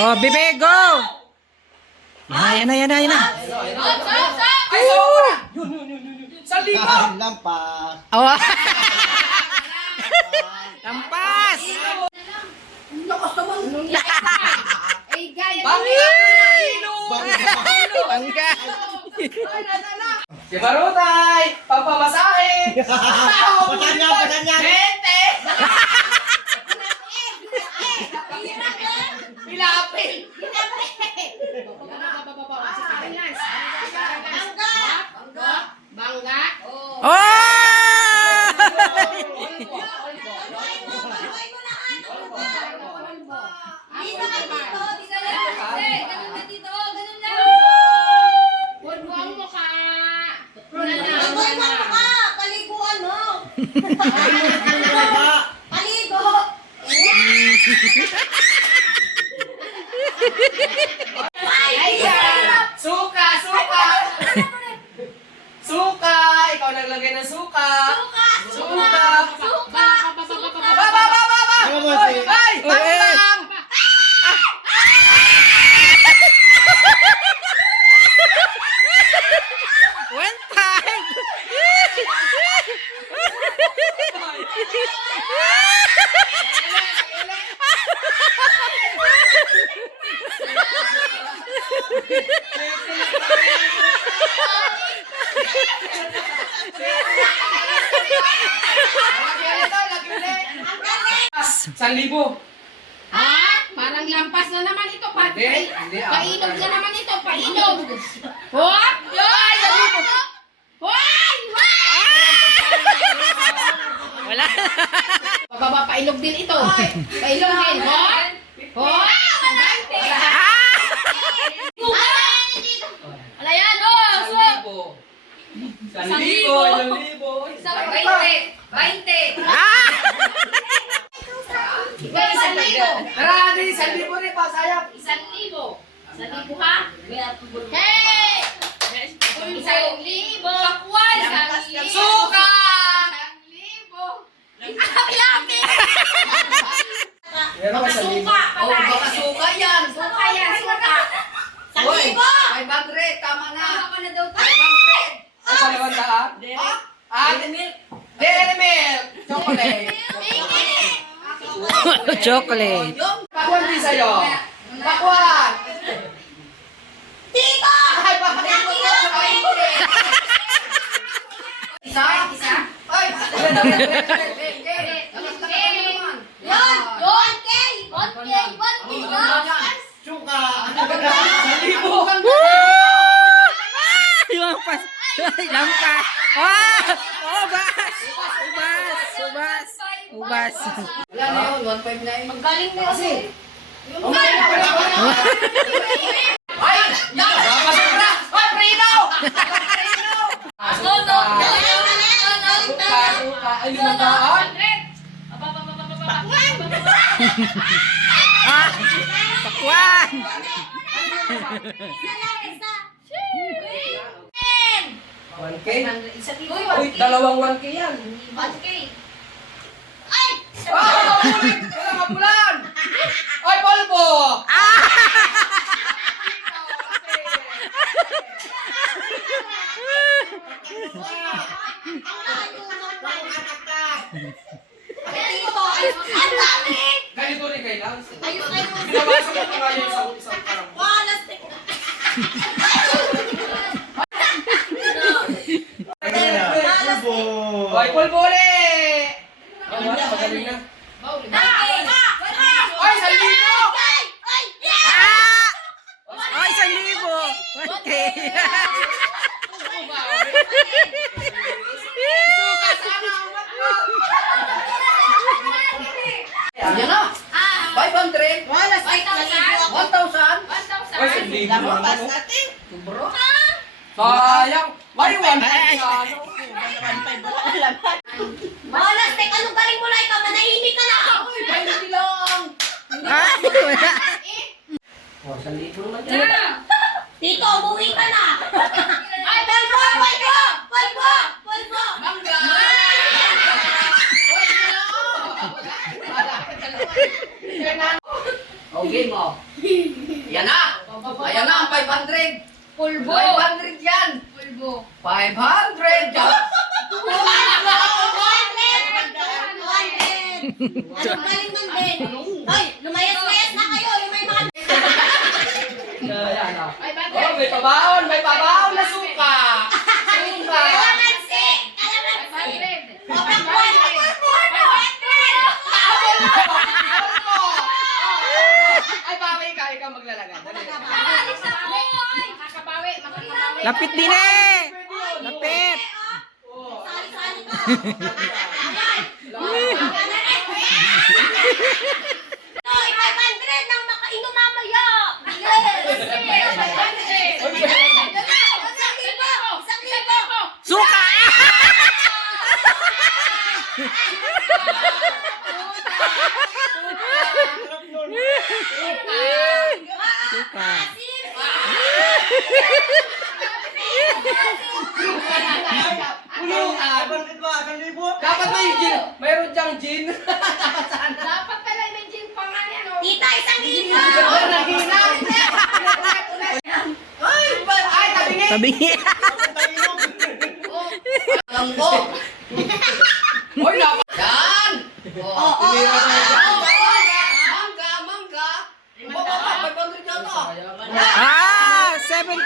Oh, Bibe, go! Yan na. Ay, sa libo! Lampas. Oh. Lampas! Bangga! Si Marutay! Pampamasahe! Pasan niya. Mente! Pilapil! Bangga. Oh! Buwan mo ka. Paliguan mo. Paligo. Suka! Suka! Ikaw naglagay ng suka! Suka! Baba! Ay! Bang! One time! San libo. Parang lampas na naman ito. Hindi. Painog na naman ito. Painog. Hop! Yoy! Hoy! Wala. Bababa, pailog din ito. Pailog din. Hop! Hop! Wala yan, oh! San libo. Ikaw, 1,000. Marami, San libo rin pa, sayang. 1,000. 1,000 ha? Hey! 1,000. Pakwan! 1,000. Suka! 1,000. Ang lapit! Meron ka 1,000. Baka suka yan. Suka yan, suka. Hoy, 500, tama na. Tama na daw tayo. ay palawang daan? Dairy milk. Chocolate. Chocolate. Pakwan din sa'yo. Pakwan. Tito! Ay, bakit ito ko sa Isa? Ay, Yon! 1K! 1K! Suka. San libo. Lampas! Lampas! Oh, ubas! Wala na yun, 1,500 na yun. Magaling na kasi. Ay, yan. Masubra. Ay, prino. Suka. Suka. Ay, 500. Pakwan! 1K? Uy, dalawang 1K yan. 1K! Ah, wala kapulan. Ay, polvo. Tito! Ang dami! Ganito rin kailan. Ayun! Binabasa ko pa nga yung isang parang. Walastik na! Ay, polvo ulit. Magaling na. Ay, 1,000. Oh, 1,000! 1K! Suka sana. Yan na. 500. 1,000. Ay, 1,000. Lampas natin! Sayang. Ay, 1,000. Walastik! Anong galing mo na ikaw? Manahimik ka na! Ay, hindi lang. Wala. Oh, 1,000 naman yan. Tito, umuwi ka na! Ay, Polvo! Polvo! Polvo! Mangga. Okay mo. Yan na. Ayan na ang 500. Pulbo. 500 yan. Pulbo. 500 yan. 200! 200! Anong galing man din? Hoy, lumayas-layas na kayo. Yung may mga... Yan na. Ay, bagay. Oh, may pabaon. May pabaon na suka. Suka. Kalamansi! Kalamansi! 500. O, pakwan! 500! Ay, bawi ka. Ikaw maglalagay. Dali. Makakabawi. Makakabawi. Lapit din eh. Lapit. Sali-sali ka. Hoy, 500 nang makainom mamaya. Yes! 1,000! Suka! Suka. Pulutan. Dapat may gin. Mayroon diyang gin. Dapat pala may gin pa nga yan. oh. Tita, 1,000! Ay, nahina. Ay, tabingi. Tabi. Langgo. Hoy, dapat. Yan. Mangga, mangga. Baba, 500 yata. Ah, 70.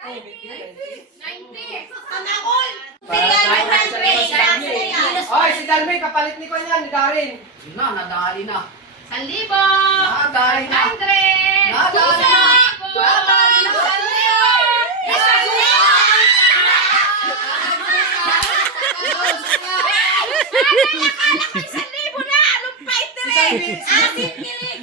90. Panakol! Serial 100! Oy, si Dalmi, kapalit ni ko yan, ni Darin. Yun na, nadali na. 1,000. Nadali na. 100. Nadali na. Nadali na. Anong fighter eh? Asin kilig!